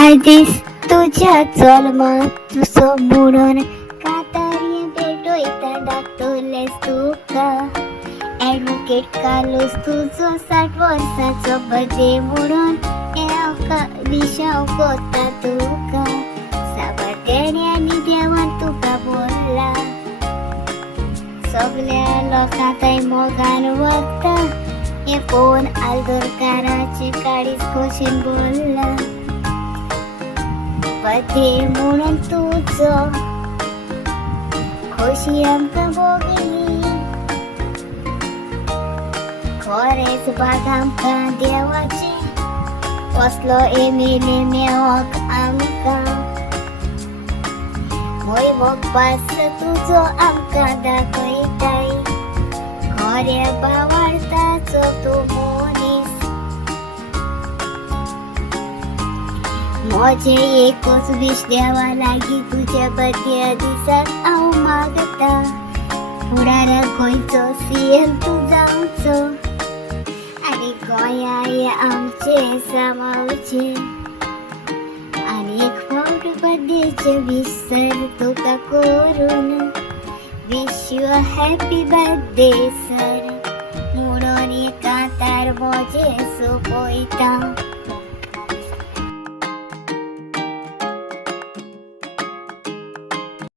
आधीच तुझ्या जन्मात तुझं म्हणून कातारी भेटोयता दाखवलेस तू का ॲडव्होकेट कालोस तुझं 60 वर्षाचं बर्थडे म्हणून विषाव कोता तू का साबरदेण्यानी देवान तुका बोलला सगळ्या लोकांताय मोगान वखता हे कोण आलदरकाराचे काळीच खोशेन बोलला बर्थडे म्हणून तुझं खोशी आमकां भोगली खरेंच बाग आमकां देवाचे कसलो एमेले मेवक आमकां मोय मोगपास तुजो आमकां दाखयताय खऱ्या बावार्थाचो तूं मनीस म्हजे एकूच विश देवा लागीं तुज्या बर्थडे दिसाक हांव मागता फुडाराक गोंयचो CM तूं जावचो आनी गोंया आमचे सांबाळचे आनी एक फावट बर्थडेचे विसर तुका करून wish you a happy birthday sir म्हणून कांतार म्हजे सोपयता